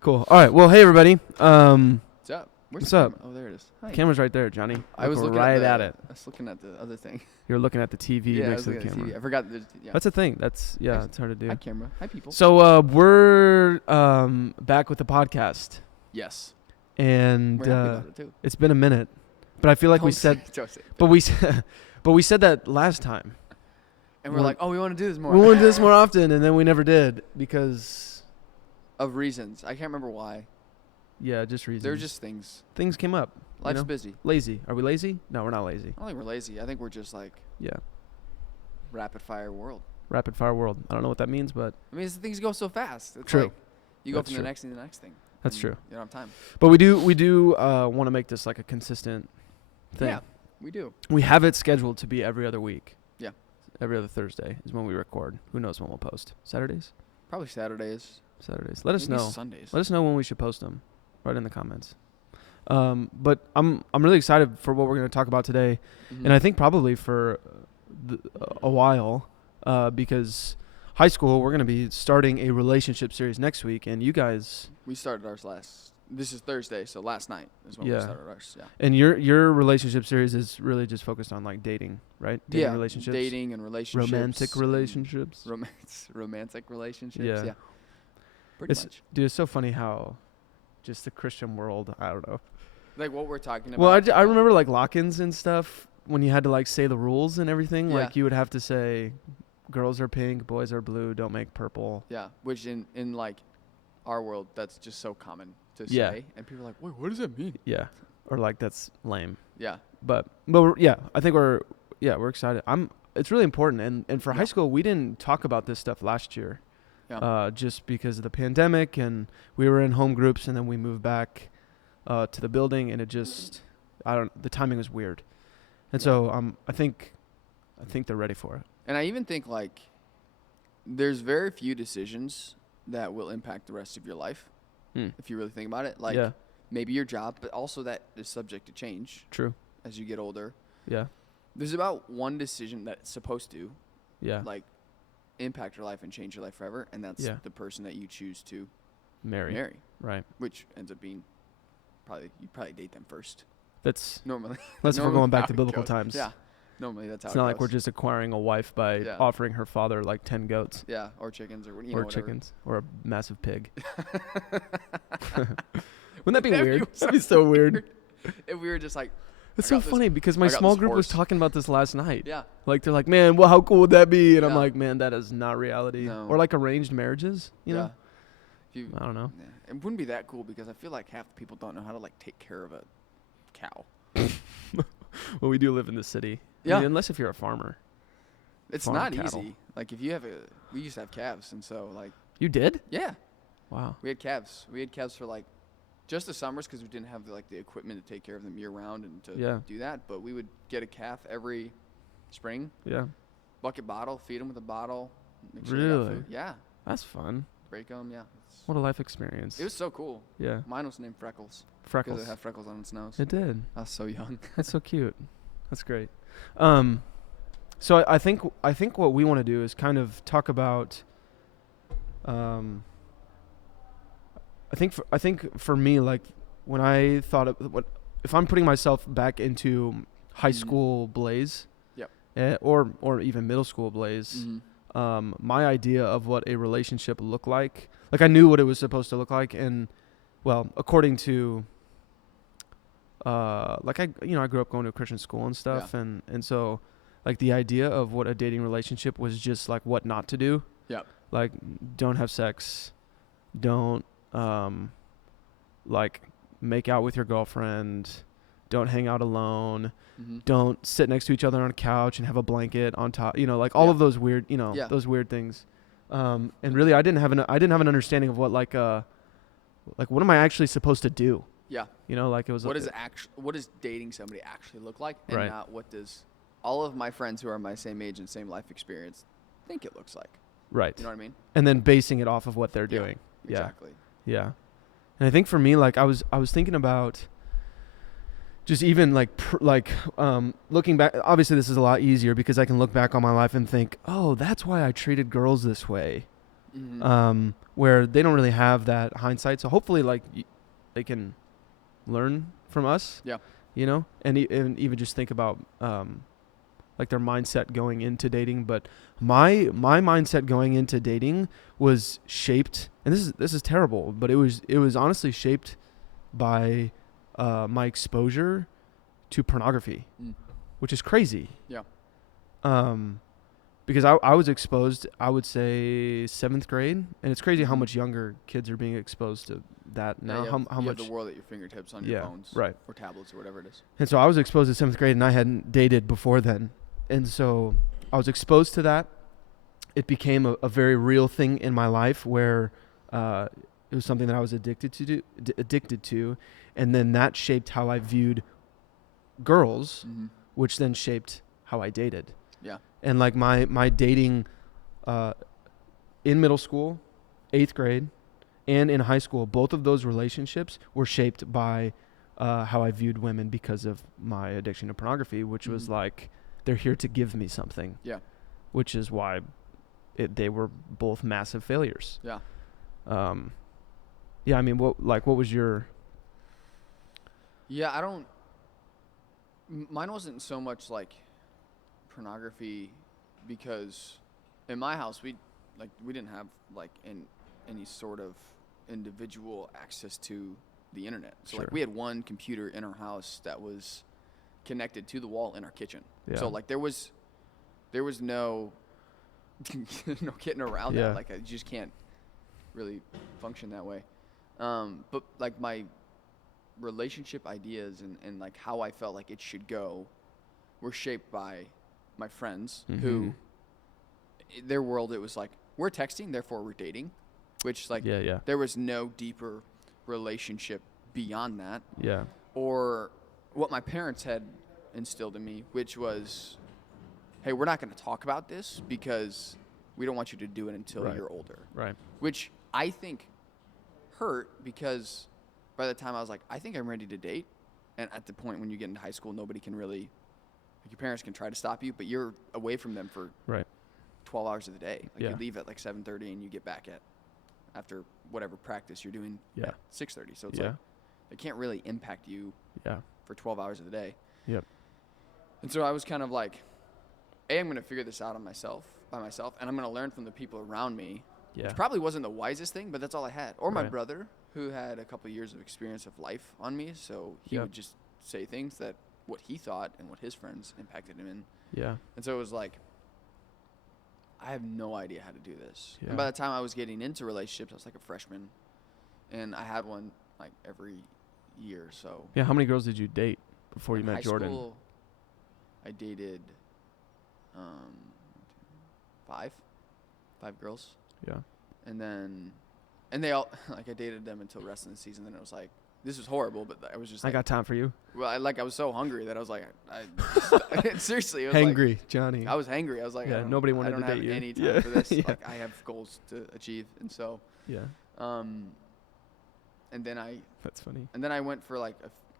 Cool. All right. Well, hey everybody. What's up? What's up? Oh, there it is. Hi. Camera's right there, Johnny. I was looking right at, at it. I was looking at the other thing. You're looking at the TV Yeah, I next was to the looking at camera. TV. I forgot. Yeah. That's a thing. It's hard to do. Hi, camera. Hi, people. So we're back with the podcast, Yes. and We're happy about it too. it's been a minute, but I feel like we said, but we said that last time. And we're like, oh, we want to do this more. We want to do this more often, and then we never did because of reasons. I can't remember why. Yeah, just reasons. They're just things. Things came up. Life's busy. Lazy. Are we lazy? No, we're not lazy. I don't think we're lazy. I think we're just like rapid fire world. Rapid fire world. I don't know what that means, but I mean, things go so fast. It's true. Like you go That's from true. the next thing to the next thing. That's true. You don't have time. But we do want to make this like a consistent thing. Yeah, we do. We have it scheduled to be every other week. Yeah. Every other Thursday is when we record. Who knows when we'll post? Saturdays? Probably Saturdays. Let us Maybe know. Sundays. Let us know when we should post them. Right in the comments. But I'm really excited for what we're going to talk about today, and I think probably for a while, because high school we're going to be starting a relationship series next week, and you guys. We started ours this is Thursday, so last night is when we started ours. Yeah. And your relationship series is really just focused on like dating, right? Dating relationships. Dating and relationships. Romantic relationships. Romantic relationships. Yeah. Pretty much. Dude, it's so funny how just the Christian world, I don't know. Like what we're talking about. Well, I remember like lock-ins and stuff when you had to like say the rules and everything. Yeah. Like you would have to say girls are pink, boys are blue, don't make purple. Yeah, which in like our world, that's just so common to Yeah. say. And people are like, wait, what does that mean? Yeah. Or like that's lame. Yeah. But I think we're excited. It's really important. And for high school, we didn't talk about this stuff last year. Yeah. Just because of the pandemic, and we were in home groups, and then we moved back to the building, and it just, the timing was weird. And so I think they're ready for it. And I even think like there's very few decisions that will impact the rest of your life. If you really think about it. Like maybe your job, but also that is subject to change. True. As you get older. Yeah. There's about one decision that's supposed to like impact your life and change your life forever, and that's the person that you choose to marry. Right. Which ends up being you probably date them first. That's normally. Unless we're going back to biblical times. Yeah. Normally that's how it's not like we're just acquiring a wife by offering her father like 10 goats. Yeah, or chickens or whatever. Chickens or a massive pig. Wouldn't that be weird? That'd be so weird. If we were just like, it's so funny because my small group was talking about this last night. Yeah. Like they're like, man, well, how cool would that be? And I'm like, man, that is not reality. No. Or like arranged marriages, you know? I don't know. Yeah. It wouldn't be that cool because I feel like half the people don't know how to like take care of a cow. Well, we do live in the city. Yeah. I mean, unless if you're a farmer. It's Farm not cattle. easy. Like if you have we used to have calves, and so like. You did? Yeah. Wow. We had calves. We had calves for like just the summers because we didn't have the equipment to take care of them year round and to do that. But we would get a calf every spring. Yeah. Bucket bottle, feed them with a bottle. Make sure really? They got food. Yeah. That's fun. Break them, yeah. What a life experience. It was so cool. Yeah. Mine was named Freckles. Freckles. Because it had freckles on its nose. It did. I was so young. That's so cute. That's great. So I think what we want to do is kind of talk about. I think for me, like when I thought of if I'm putting myself back into high school Blaize, or even middle school Blaize, my idea of what a relationship looked like I knew what it was supposed to look like, and well, according to I grew up going to a Christian school and stuff, and so like the idea of what a dating relationship was just like what not to do. Yep. Like don't have sex, don't like make out with your girlfriend, don't hang out alone, don't sit next to each other on a couch and have a blanket on top, like all of those weird, those weird things. And really I didn't have an understanding of what like what am I actually supposed to do? Yeah. Like it was what does dating somebody actually look like, and right. not what does all of my friends who are my same age and same life experience think it looks like. Right. You know what I mean? And then basing it off of what they're doing. Exactly. Yeah. And I think for me, like I was thinking about just even looking back. Obviously, this is a lot easier because I can look back on my life and think, oh, that's why I treated girls this way. where they don't really have that hindsight. So hopefully, like, they can learn from us. Yeah. You know, and even just think about like their mindset going into dating. But my mindset going into dating was shaped, and this is terrible, but it was honestly shaped by my exposure to pornography, which is crazy. Yeah. Because I was exposed, I would say 7th grade, and it's crazy how much younger kids are being exposed to that now. Yeah, how much have the world at your fingertips on your phones, right, or tablets, or whatever it is. And so I was exposed to 7th grade, and I hadn't dated before then, and so I was exposed to that. It became a very real thing in my life where it was something that I was addicted to, and then that shaped how I viewed girls, which then shaped how I dated. Yeah. And like my dating in middle school, 8th grade, and in high school, both of those relationships were shaped by how I viewed women because of my addiction to pornography, which was like, they're here to give me something. Yeah. Sich is why they were both massive failures. Yeah. Yeah, I mean, what was your... Yeah, mine wasn't so much like pornography, because in my house we didn't have like any sort of individual access to the internet. So like we had one computer in our house that was connected to the wall in our kitchen. Yeah. So like there was no no getting around that. Like I just can't really function that way. But like my relationship ideas and like how I felt like it should go were shaped by my friends who, their world, it was like, we're texting, therefore we're dating, which like there was no deeper relationship beyond that. Yeah. Or what my parents had instilled in me, which was, hey, we're not going to talk about this because we don't want you to do it until you're older. Right. Which I think hurt, because by the time I was like, I think I'm ready to date, and at the point when you get into high school, nobody can really, like, your parents can try to stop you, but you're away from them for 12 hours of the day. Like you leave at like 7:30 and you get back after whatever practice you're doing at 6:30. So it's like, it can't really impact you for 12 hours of the day. Yep. And so I was kind of like, I'm going to figure this out by myself, and I'm going to learn from the people around me. Yeah. Which probably wasn't the wisest thing, but that's all I had. Or my brother, who had a couple of years of experience of life on me, so he would just say things that what he thought and what his friends impacted him in. Yeah. And so it was like, I have no idea how to do this. Yeah. And by the time I was getting into relationships, I was like a freshman, and I had one like every year. So yeah, how many girls did you date before you met Jordan? School, I dated 5 girls. Yeah. And they all, like, I dated them until the rest of the season. Then it was like, this was horrible, but I was just like, I got time for you. Well, I was so hungry that I was like, seriously. It was hangry, like, Johnny. I was hangry. I was like, nobody wanted to date you. I don't have any time for this. Like, I have goals to achieve. And so, and then that's funny. And then I went for like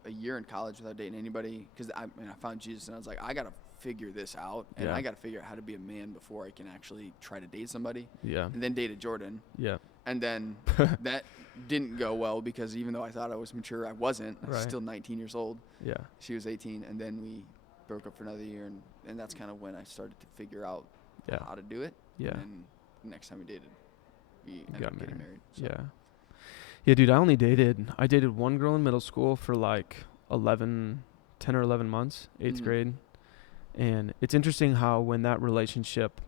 a year in college without dating anybody, because I found Jesus, and I was like, I got to figure this out, and I got to figure out how to be a man before I can actually try to date somebody. Yeah. And then dated Jordan. Yeah. And then that didn't go well, because even though I thought I was mature, I wasn't. I was still 19 years old. Yeah. She was 18, and then we broke up for another year, and that's kind of when I started to figure out how to do it. Yeah. And the next time we dated, we ended up getting married. So. Yeah. Yeah, dude, I dated one girl in middle school for like 10 or 11 months, 8th grade. And it's interesting how when that relationship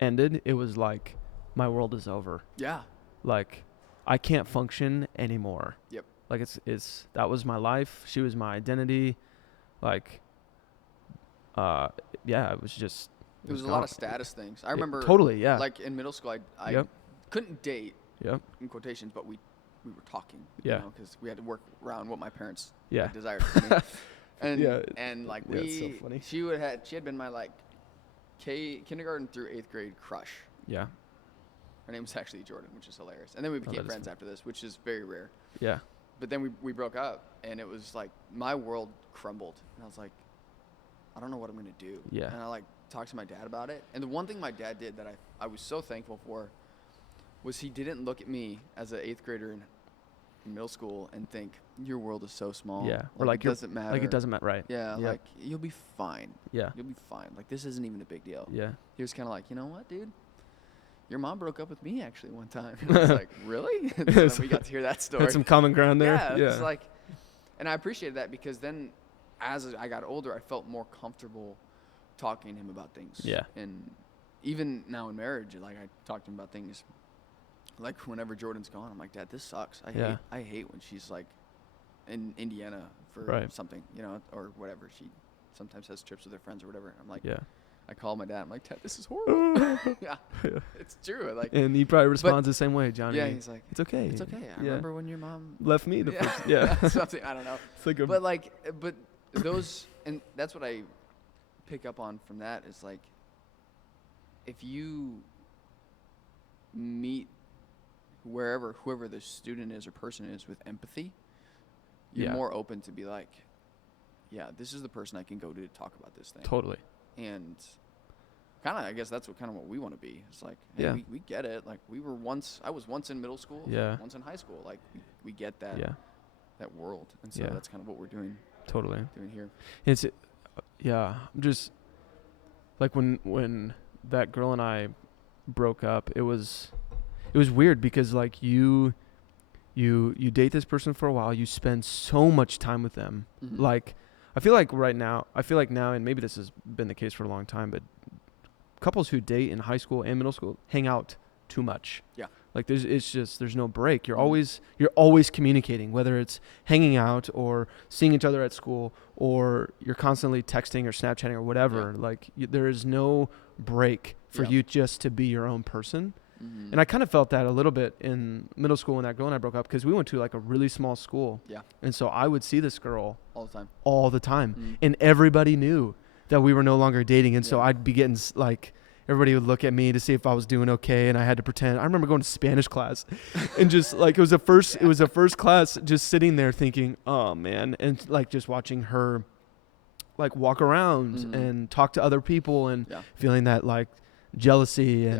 ended, it was like, my world is over. Yeah. Like, I can't function anymore. Yep. Like, that was my life. She was my identity. Like, it was just. It was a lot of status things. I remember. Totally, yeah. Like, in middle school, I couldn't date, in quotations, but we were talking, because we had to work around what my parents desired from me. And like so funny. She had been my like kindergarten through 8th grade crush. Yeah. Her name was actually Jordan, which is hilarious. And then we became friends after this, which is very rare. Yeah. But then we broke up, and it was like my world crumbled, and I was like, I don't know what I'm gonna do. Yeah. And I like talked to my dad about it. And the one thing my dad did that I was so thankful for was he didn't look at me as an 8th grader in middle school and think your world is so small. Yeah. Or like it doesn't matter. Like it doesn't matter. Right. Yeah. Yep. Like you'll be fine. Yeah. You'll be fine. Like this isn't even a big deal. Yeah. He was kind of like, you know what, dude? Your mom broke up with me actually one time. I was like, really? And so we got to hear that story. Had some common ground there. Yeah. It's like, and I appreciated that because then as I got older, I felt more comfortable talking to him about things. Yeah. And even now in marriage, like I talk to him about things. Like whenever Jordan's gone, I'm like, Dad, this sucks. I hate when she's like in Indiana for something, you know, or whatever. She sometimes has trips with her friends or whatever. And I'm like, I call my dad. I'm like, Dad, this is horrible. Yeah, it's true. Like, and he probably responds the same way, Johnny. Yeah, he's like, it's okay. It's okay. I remember when your mom left me the first. something. I don't know. It's but those, and that's what I pick up on from that is like, if you meet whoever the student is or person is with empathy, you're more open to be like, yeah, this is the person I can go to talk about this thing. Totally. And kind of, I guess that's what we want to be. It's like, hey, we get it. Like I was once in middle school, once in high school. Like we get that, that world. And so that's kind of what we're doing. Totally. Doing here. It's, I'm just like when that girl and I broke up, it was weird because like you date this person for a while, you spend so much time with them. Mm-hmm. Like I feel like now, and maybe this has been the case for a long time, but couples who date in high school and middle school hang out too much. Yeah. Like there's no break. You're always communicating, whether it's hanging out or seeing each other at school or you're constantly texting or Snapchatting or whatever. Yeah. Like there is no break for you just to be your own person. Mm-hmm. And I kind of felt that a little bit in middle school when that girl and I broke up because we went to like a really small school. Yeah. And so I would see this girl all the time. Mm-hmm. And everybody knew that we were no longer dating. And so I'd be getting like, everybody would look at me to see if I was doing okay. And I had to pretend. I remember going to Spanish class and just like, it was a first class just sitting there thinking, oh man. And like just watching her like walk around and talk to other people and feeling that like jealousy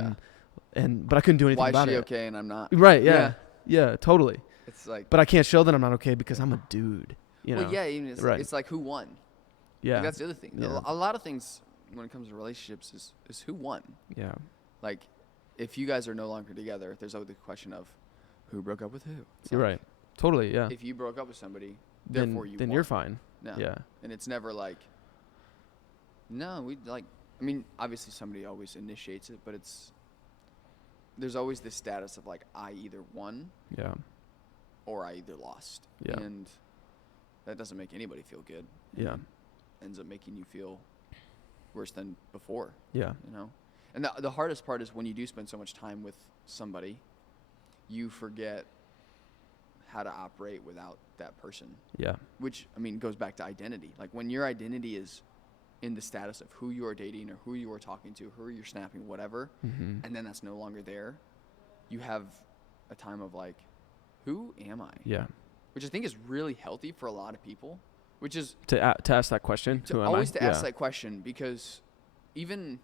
but I couldn't do anything about it. Why is she okay and I'm not? Right. Yeah, totally. It's like, but I can't show that I'm not okay because I'm a dude. You know? Well, yeah, even it's like who won. Yeah. Like that's the other thing. Yeah. A lot of things when it comes to relationships is who won. Yeah. Like if you guys are no longer together, there's always the question of who broke up with who. You're right. Totally. Yeah. If you broke up with somebody, therefore then you're fine. No. Yeah. And it's never like, no, we like. I mean, obviously somebody always initiates it, but there's always this status of like I either won. Yeah. Or I either lost. Yeah. And that doesn't make anybody feel good. Yeah. Ends up making you feel worse than before. Yeah. You know? And the hardest part is when you do spend so much time with somebody, you forget how to operate without that person. Yeah. Which, I mean, goes back to identity. Like when your identity is in the status of who you are dating or who you are talking to, who you're snapping, whatever, and then that's no longer there, you have a time of like, who am I? Yeah. Which I think is really healthy for a lot of people. Which is to ask that question. To ask that question, because even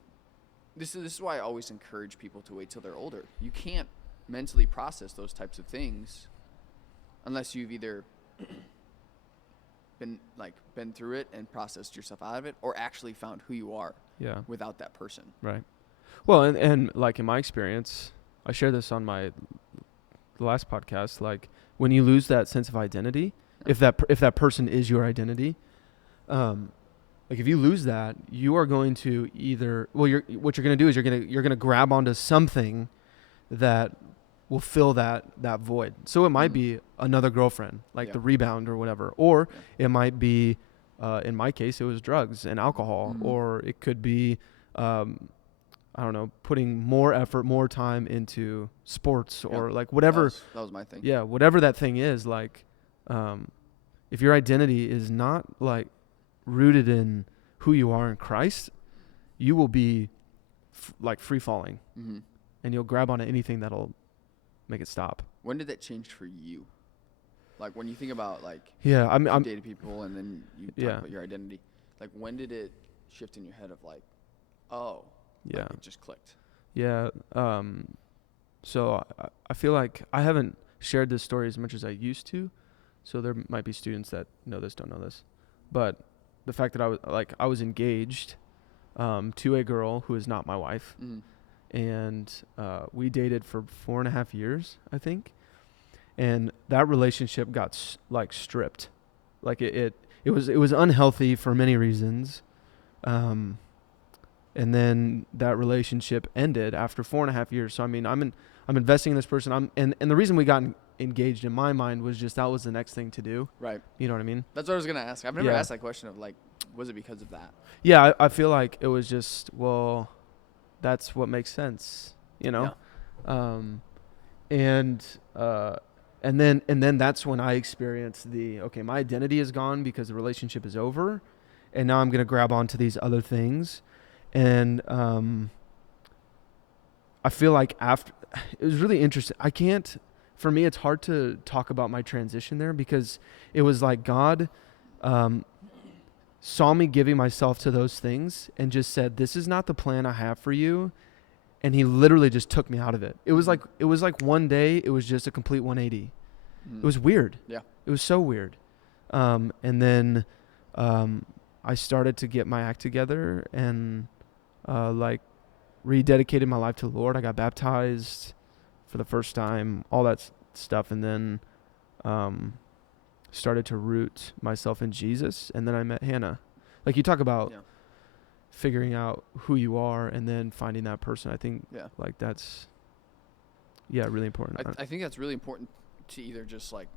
this is why I always encourage people to wait till they're older. You can't mentally process those types of things unless you've either been through it and processed yourself out of it, or actually found who you are. Yeah. Without that person. Right. Well, and like in my experience, I shared this on the last podcast. Like when you lose that sense of identity. If that person is your identity, like if you lose that, you are going to what you're going to do is you're going to grab onto something that will fill that void. So it might be another girlfriend, like the rebound or whatever, or it might be, in my case, it was drugs and alcohol, or it could be, I don't know, putting more effort, more time into sports or like whatever. That was my thing. Yeah, whatever that thing is, like. If your identity is not like rooted in who you are in Christ, you will be like free falling, and you'll grab onto anything that'll make it stop. When did that change for you? Like when you think about like I'm dating people and then you talk about your identity. Like when did it shift in your head of like, oh, like it just clicked? Yeah. So I feel like I haven't shared this story as much as I used to. So there might be students that know this, don't know this. But the fact that I was engaged to a girl who is not my wife. And we dated for 4.5 years, I think. And that relationship got stripped. Like it was unhealthy for many reasons. And then that relationship ended after 4.5 years. So I mean, I'm investing in this person. And the reason we got engaged in my mind was just that was the next thing to do. Right. You know what I mean? That's what I was gonna ask. I've never asked that question of like, was it because of that? Yeah, I feel like it was just, well, that's what makes sense, you know? Yeah. And then that's when I experienced okay, my identity is gone because the relationship is over, and now I'm gonna grab onto these other things, and I feel like it was really interesting. For me, it's hard to talk about my transition there because it was like God saw me giving myself to those things and just said, "This is not the plan I have for you." And he literally just took me out of it. It was like one day, it was just a complete 180. It was weird. Yeah. It was so weird. And then I started to get my act together and rededicated my life to the Lord. I got baptized for the first time, all that stuff. And then started to root myself in Jesus. And then I met Hannah. Like you talk about figuring out who you are and then finding that person. I think like that's really important. I think that's really important to either just like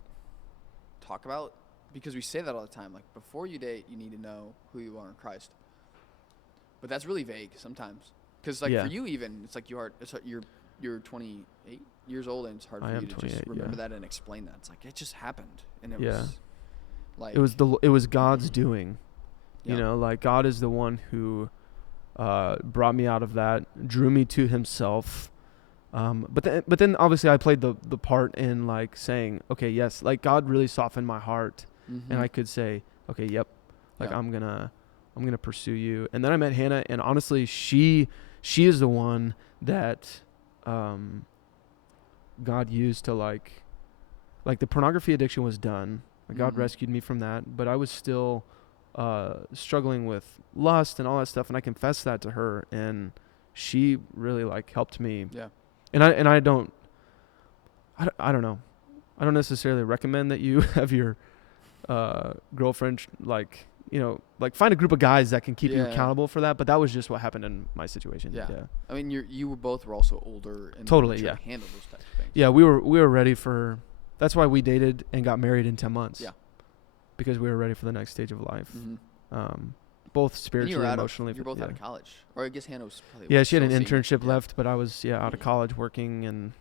talk about, because we say that all the time, like before you date you need to know who you are in Christ, but that's really vague sometimes, because like for you even it's like you're 28 years old and it's hard for you to just remember that and explain that. It's like it just happened and it was like it was God's doing. You know, like God is the one who brought me out of that, drew me to himself. But then obviously I played the part in like saying, okay, yes, like God really softened my heart, and I could say, okay, yep, like I'm gonna pursue you. And then I met Hannah, and honestly, she is the one that God used to like the pornography addiction was done. Like God rescued me from that, but I was still struggling with lust and all that stuff, and I confessed that to her, and she really like helped me. Yeah. And I don't know. I don't necessarily recommend that you have your girlfriend like, you know, like find a group of guys that can keep you accountable for that, but that was just what happened in my situation. Yeah. I mean, you were also older and totally to handle those types of things. Yeah, we were ready for. That's why we dated and got married in 10 months. Yeah. Because we were ready for the next stage of life. Both spiritually and emotionally. You're both out of college. Or I guess Hannah was probably... Yeah, she had an internship left, but I was, out of college working and...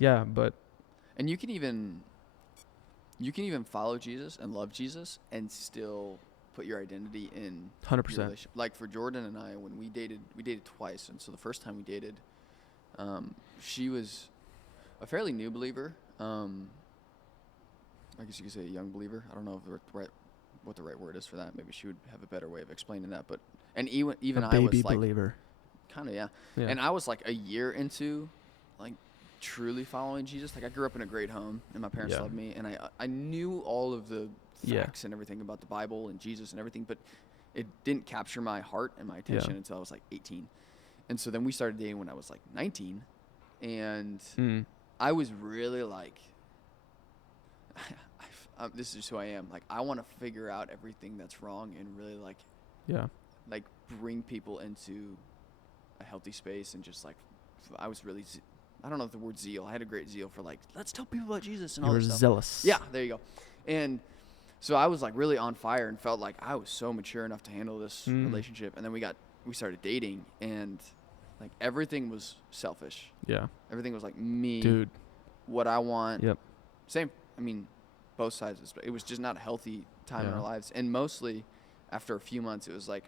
but... And you can even follow Jesus and love Jesus and still put your identity in 100%. Like for Jordan and I, when we dated twice. And so the first time we dated, she was a fairly new believer. I guess you could say a young believer. I don't know what the right word is for that. Maybe she would have a better way of explaining that. But even I was like believer. Kind of, yeah. And I was like a year into like truly following Jesus. Like I grew up in a great home and my parents loved me, and I knew all of the facts and everything about the Bible and Jesus and everything, but it didn't capture my heart and my attention until I was like 18. And so then we started dating when I was like 19, and I was really like, this is just who I am. Like, I want to figure out everything that's wrong and really like bring people into a healthy space, and just like, I was really, I don't know if the word zeal. I had a great zeal for like, let's tell people about Jesus and all this stuff. You were zealous. Yeah, there you go. And so I was like really on fire and felt like I was so mature enough to handle this relationship. And then we started dating, and like everything was selfish. Yeah. Everything was like me. Dude. What I want. Yep. Same. I mean, both sides. It was just not a healthy time in our lives. And mostly after a few months, it was like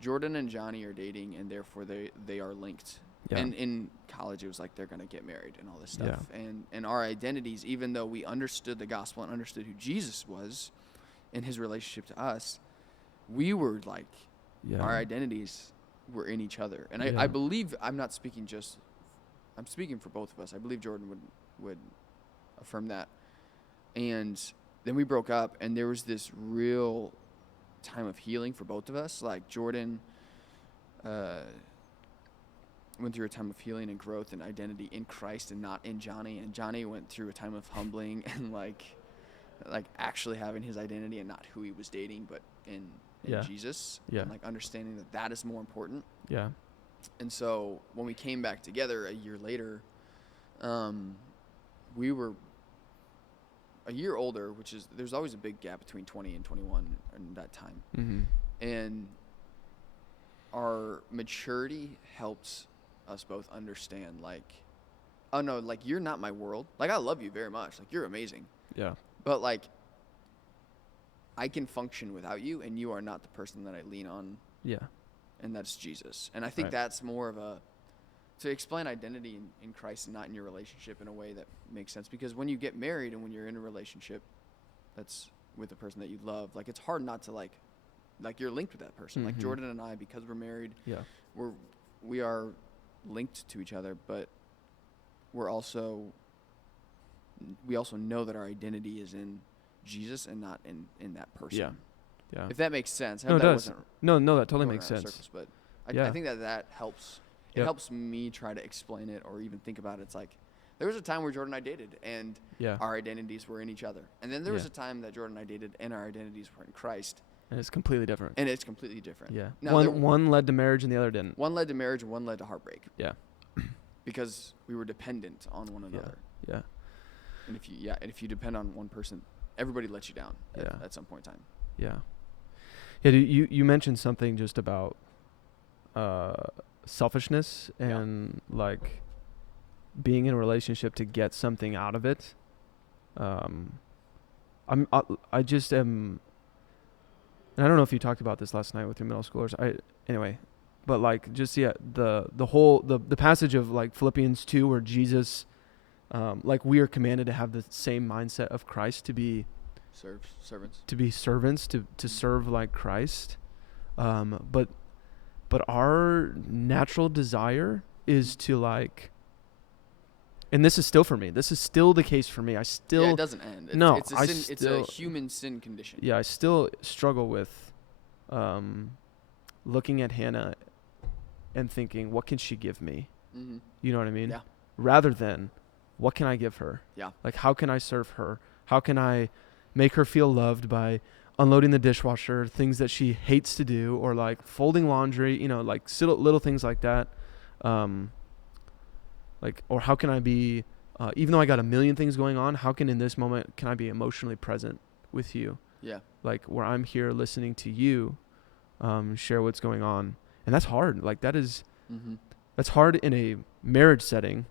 Jordan and Johnny are dating, and therefore they are linked. Yeah. And in college, it was like they're going to get married and all this stuff. Yeah. And our identities, even though we understood the gospel and understood who Jesus was in his relationship to us, we were like, our identities we're in each other. And I believe, I'm speaking for both of us. I believe Jordan would affirm that. And then we broke up, and there was this real time of healing for both of us. Like Jordan went through a time of healing and growth and identity in Christ and not in Johnny. And Johnny went through a time of humbling and like actually having his identity and not who he was dating, but in Jesus. Yeah. And like understanding that is more important. Yeah. And so when we came back together a year later, we were a year older, which is, there's always a big gap between 20 and 21 in that time. Mm-hmm. And our maturity helps us both understand, like, oh no, like, you're not my world. Like, I love you very much. Like, you're amazing. Yeah. But like, I can function without you, and you are not the person that I lean on. Yeah. And that's Jesus. And I think that's more of to explain identity in Christ and not in your relationship in a way that makes sense. Because when you get married and when you're in a relationship that's with a person that you love, like, it's hard not to like you're linked with that person. Mm-hmm. Like Jordan and I, because we're married, we are linked to each other, but we also know that our identity is in Jesus and not in that person. Yeah. Yeah. If that makes sense. No, it does. No, that totally makes sense. Circles, but I think that helps. It helps me try to explain it or even think about it. It's like, there was a time where Jordan and I dated, and our identities were in each other. And then there was a time that Jordan and I dated, and our identities were in Christ. And it's completely different. Yeah. Now, one led to marriage and the other didn't. One led to marriage and one led to heartbreak. Yeah. Because we were dependent on one another. Yeah. And if you depend on one person, everybody lets you down at some point in time. Yeah. Yeah, you mentioned something just about selfishness and like being in a relationship to get something out of it. I just am, and I don't know if you talked about this last night with your middle schoolers. But like just the passage of like Philippians 2 where Jesus, like we are commanded to have the same mindset of Christ, to be servants, to serve like Christ. But our natural desire is to like, and this is still for me. This is still the case for me. I still it doesn't end. It's a human sin condition. Yeah, I still struggle with looking at Hannah and thinking, what can she give me? Mm-hmm. You know what I mean? Yeah. Rather than, what can I give her? Yeah. Like, how can I serve her? How can I make her feel loved by unloading the dishwasher, things that she hates to do, or like folding laundry, like little things like that. Or how can I be, even though I got a million things going on, how can in this moment, can I be emotionally present with you? Yeah. Like where I'm here listening to you, share what's going on. And that's hard. Like that's hard in a marriage setting,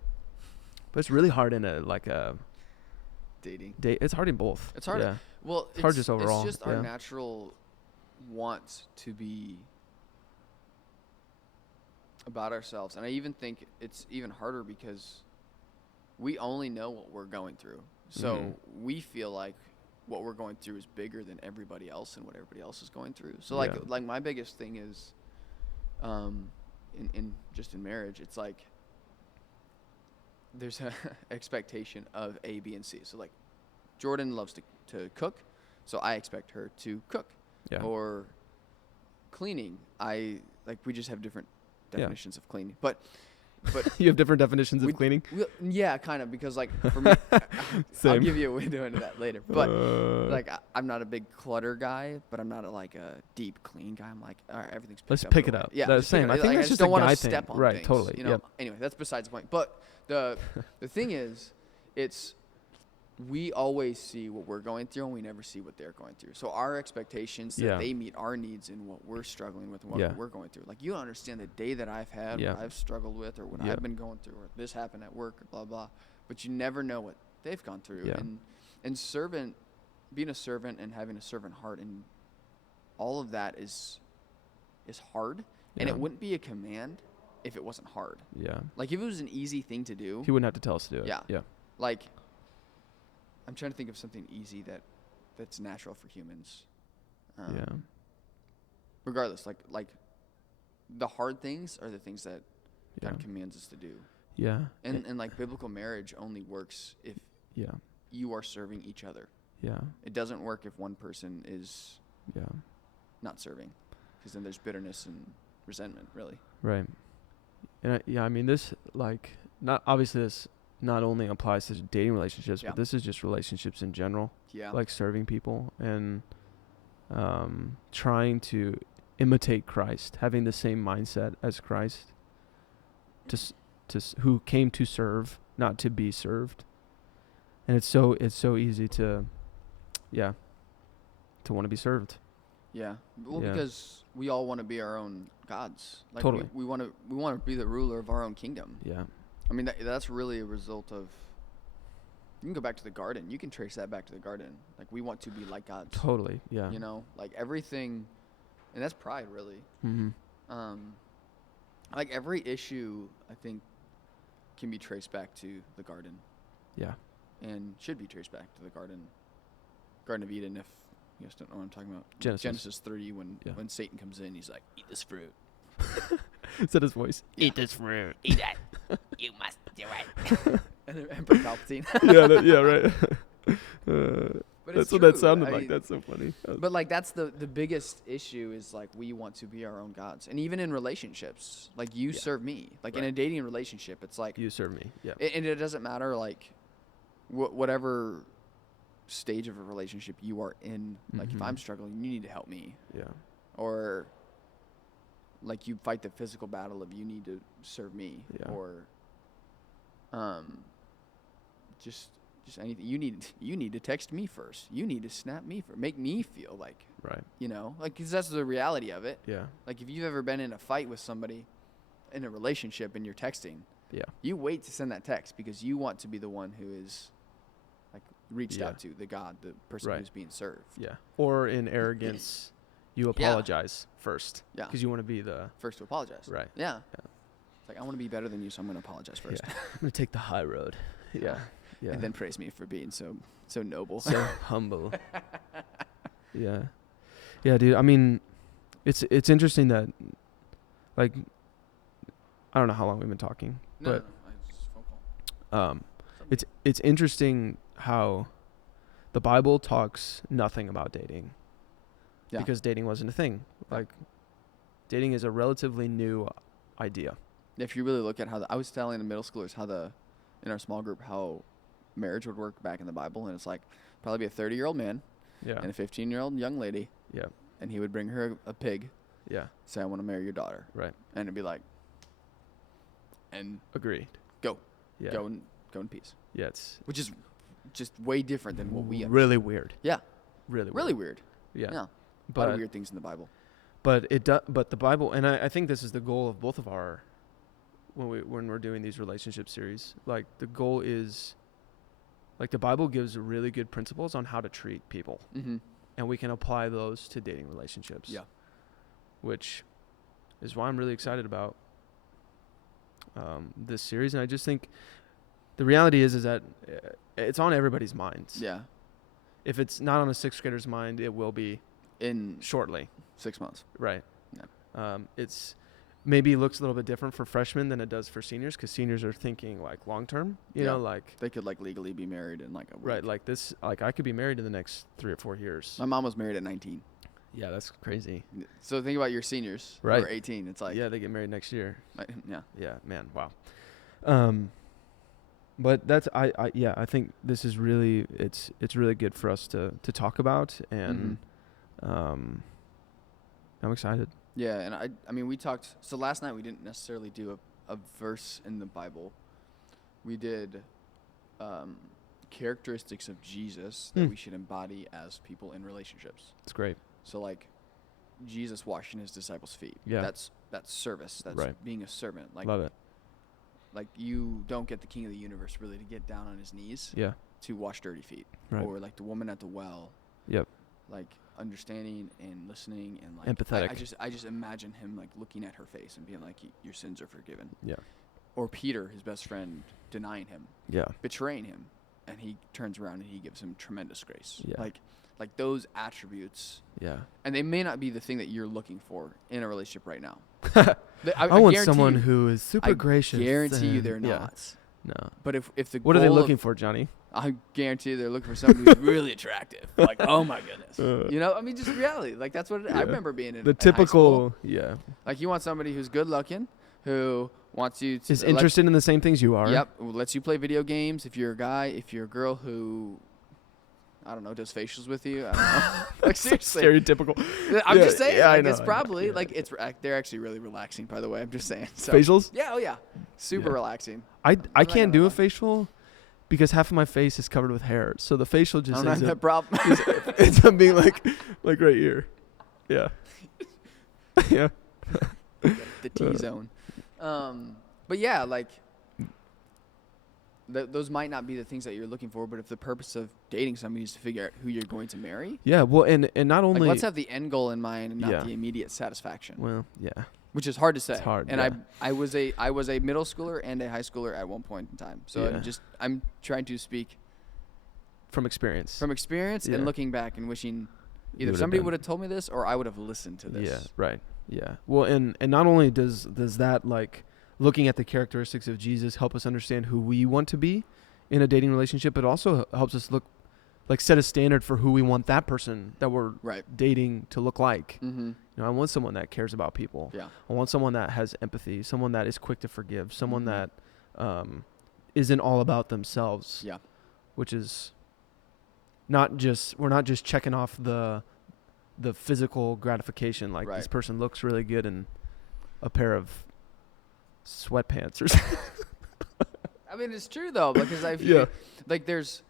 but it's really hard in a dating. It's hard in both. It's hard. Yeah. Well, it's hard just overall. It's just our natural want to be about ourselves. And I even think it's even harder because we only know what we're going through. So we feel like what we're going through is bigger than everybody else and what everybody else is going through. So like my biggest thing is in marriage, it's like there's an expectation of A, B, and C. So like Jordan loves to cook, so I expect her to cook. Yeah. Or cleaning, we just have different definitions of cleaning. But you have different definitions of cleaning? Yeah, kind of, because like for me, I'll give you a window into that later. But I'm not a big clutter guy, but I'm not a deep clean guy. I'm like, all right, everything's picked up. Let's pick it up. Yeah, that's the same. I think that's just a guy thing. Right, things, totally. Anyway, that's besides the point. But the thing is, we always see what we're going through and we never see what they're going through. So our expectations that they meet our needs in what we're struggling with and what we're going through. Like, you don't understand the day that I've had, what I've struggled with, or what I've been going through, or this happened at work, or blah, blah. But you never know what they've gone through. Yeah. And being a servant and having a servant heart and all of that is hard. Yeah. And it wouldn't be a command if it wasn't hard. Yeah. Like, if it was an easy thing to do. He wouldn't have to tell us to do it. Yeah. Yeah. Like, I'm trying to think of something easy that's natural for humans. Regardless, like the hard things are the things that Yeah. God commands us to do. Yeah. And like biblical marriage only works if Yeah. you are serving each other. Yeah. It doesn't work if one person is Yeah. not serving, because then there's bitterness and resentment, really. Right. And I mean, this, like, not obviously this not only applies to dating relationships, Yeah. but this is just relationships in general. Yeah. Like serving people and trying to imitate Christ, having the same mindset as Christ, who came to serve, not to be served. And it's so easy to want to be served. Yeah. Well, Yeah. because we all want to be our own gods. Like Totally. we want to be the ruler of our own kingdom. Yeah. I mean, that's really a result of. You can go back to the garden. You can trace that back to the garden. Like, we want to be like gods. Totally. Yeah. You know, like everything, and that's pride, really. Mm-hmm. Like every issue, I think, can be traced back to the garden. Yeah. And should be traced back to the Garden of Eden, if you guys don't know what I'm talking about. Genesis 3, when Satan comes in, he's like, eat this fruit. Is that his voice? Yeah. Eat this fruit. Eat it. You must do it. And then Emperor Palpatine. Right. But That's it's what that true. sounded I like. mean, That's so funny. But like that's the biggest issue is like we want to be our own gods. And even in relationships, like you serve me. Like in a dating relationship, it's like You serve me. Yeah. and it doesn't matter like whatever stage of a relationship you are in. Like if I'm struggling, you need to help me. Yeah. Or like you fight the physical battle of you need to serve me. Yeah. Or just anything. You need to text me first. You need to snap me first. Make me feel like, Right. you know, like 'cause that's the reality of it. Yeah. Like if you've ever been in a fight with somebody in a relationship and you're texting, Yeah. you wait to send that text because you want to be the one who is like reached Yeah. out to, the person Right. who's being served. Yeah. Or in arrogance, you apologize first. Yeah. Because you want to be the First to apologize. right. Yeah. It's like I want to be better than you, so I'm going to apologize first. Yeah. I'm gonna take the high road. Yeah. Yeah. And then praise me for being so noble. so humble. Yeah. Yeah, dude. I mean, it's interesting that, like, I don't know how long we've been talking, but it's phone call. it's interesting how the Bible talks nothing about dating. Yeah. Because dating wasn't a thing. Like, dating is a relatively new idea. If you really look at how I was telling the middle schoolers in our small group how marriage would work back in the Bible, and it's like probably be a 30-year-old man Yeah. and a 15-year-old young lady, Yeah. and he would bring her a pig, Yeah. say I want to marry your daughter, Right. and it'd be like, and Agreed. go, Yeah. go in peace, Yeah. It's which is just way different than what we really weird. Yeah, Really. really weird. Yeah. Yeah, a lot But of weird things in the Bible. But but the Bible, and I think this is the goal of both of our when we're doing these relationship series. Like the goal is, like the Bible gives really good principles on how to treat people, Mm-hmm. and we can apply those to dating relationships. Yeah. Which is why I'm really excited about this series, and I just think the reality is that it's on everybody's minds. Yeah, If it's not on a sixth grader's mind, it will be in shortly. 6 months. Right. Yeah. It's maybe looks a little bit different for freshmen than it does for seniors, because seniors are thinking like long term. You know, like They could like legally be married in like a week. right, like this. Like I could be married in the next 3 or 4 years. My mom was married at 19. Yeah, that's crazy. So think about your seniors who Right. are 18. It's like Yeah, they get married next year. yeah. Yeah, man, wow. But that's I think this is really it's really good for us to talk about, and I'm excited. Yeah, and I mean we talked. So last night we didn't necessarily do a verse in the Bible. We did characteristics of Jesus that we should embody as people in relationships. It's great. So like Jesus washing his disciples' feet. Yeah. That's service. That's Right. being a servant. Like Love it. like you don't get the king of the universe really to get down on his knees Yeah. to wash dirty feet. Right. Or like the woman at the well. Yep. Like understanding and listening and like Empathetic. I just imagine him like looking at her face and being like, your sins are forgiven. Yeah. Or Peter, his best friend, denying him, Yeah. betraying him, and he turns around and he gives him tremendous grace. Yeah. Like those attributes. Yeah. And they may not be the thing that you're looking for in a relationship right now. I want someone who is super gracious. I guarantee you they're yeah. not. No. But if the what are they looking for, Johnny? I guarantee they're looking for somebody who's really attractive. Like, oh my goodness. I mean, just reality. Like, that's what I remember being in the at typical, high school. Like, you want somebody who's good looking, who wants you to. Is interested in the same things you are. Yep. Lets you play video games. If you're a guy, if you're a girl who, I don't know, does facials with you. I don't know. Like, seriously. Stereotypical. I'm just saying. Yeah, like, I know, it's probably, they're actually really relaxing, by the way. I'm just saying. So, facials? Yeah, oh yeah. Super relaxing. I can't do a facial because half of my face is covered with hair. So the facial just ends that problem. ends up being like right here. Yeah. Yeah. The T-zone. But yeah, like those might not be the things that you're looking for, but if the purpose of dating somebody is to figure out who you're going to marry. Yeah, well, and not only. Like, let's have the end goal in mind and not the immediate satisfaction. Well, yeah. Which is hard to say. It's hard. And yeah. I was a middle schooler and a high schooler at one point in time. So I'm trying to speak from experience. From experience and looking back and wishing either somebody would have told me this or I would have listened to this. Yeah, right. Yeah. Well, and not only does that, like, looking at the characteristics of Jesus help us understand who we want to be in a dating relationship, but also helps us set a standard for who we want that person that we're dating to look like. Mm-hmm. You know, I want someone that cares about people. Yeah. I want someone that has empathy, someone that is quick to forgive, someone that isn't all about themselves. Yeah. Which is we're not just checking off the physical gratification, like this person looks really good in a pair of sweatpants or something. I mean, it's true though, because I feel like there's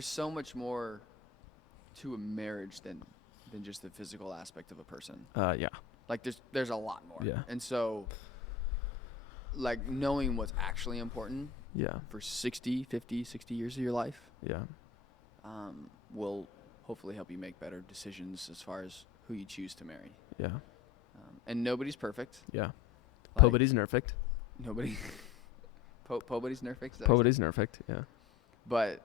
so much more to a marriage than just the physical aspect of a person. Yeah. Like there's a lot more. Yeah. And so, like, knowing what's actually important. Yeah. For 50, 60 years of your life. Yeah. Will hopefully help you make better decisions as far as who you choose to marry. Yeah. And nobody's perfect. Yeah. Like, Nobody's perfect. Nobody. Nobody's perfect. Nobody's perfect. Yeah. But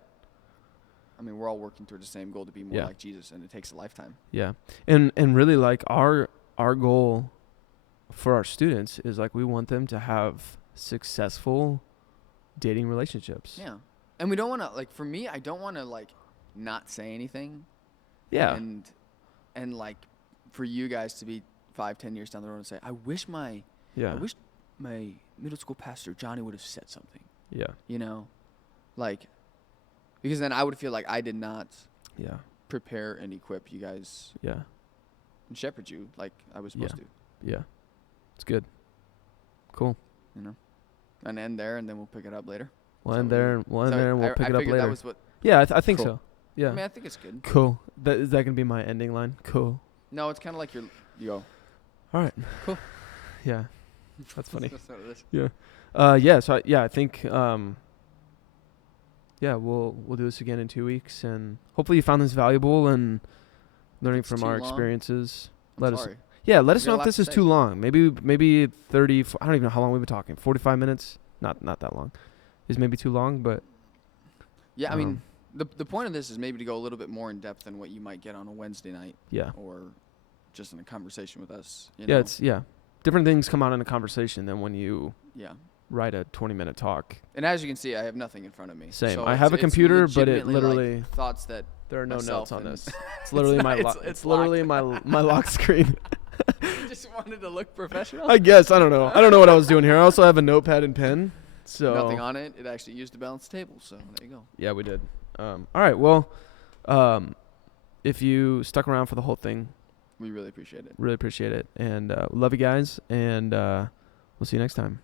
I mean, we're all working towards the same goal to be more like Jesus, and it takes a lifetime. Yeah. And really, like, our goal for our students is, like, we want them to have successful dating relationships. Yeah. And we don't want to, like, for me, I don't want to, like, not say anything. Yeah. And like, for you guys to be 5-10 years down the road and say, I wish my middle school pastor Johnny would have said something. Yeah. You know, like, because then I would feel like I did not prepare and equip you guys. Yeah. And shepherd you like I was supposed to. Yeah. It's good. Cool. You know, and end there, and then we'll pick it up later. We'll end there, and we'll pick it up later. That was what. Yeah, I think so. Yeah. I mean, I think it's good. Cool. Is that gonna be my ending line? Cool. No, it's kind of like you go. All right. Cool. Yeah. That's funny. That's what it is. Yeah. So I think we'll do this again in 2 weeks, and hopefully you found this valuable and learning from our experiences. Let us know if this is too long. Maybe 30. I don't even know how long we've been talking. 45 minutes. Not that long. Is maybe too long, but yeah. I mean, the point of this is maybe to go a little bit more in depth than what you might get on a Wednesday night. Yeah. Or just in a conversation with us. You know? It's different things come out in a conversation than when you write a 20-minute talk. And as you can see, I have nothing in front of me. Same. So I have a computer, but it literally thoughts that there are no notes on this. It's literally it's literally my lock screen. You just wanted to look professional? I guess. I don't know. I don't know what I was doing here. I also have a notepad and pen. So nothing on it. It actually used to balance the table. So there you go. Yeah, we did. All right. Well, if you stuck around for the whole thing, we really appreciate it. And love you guys. And we'll see you next time.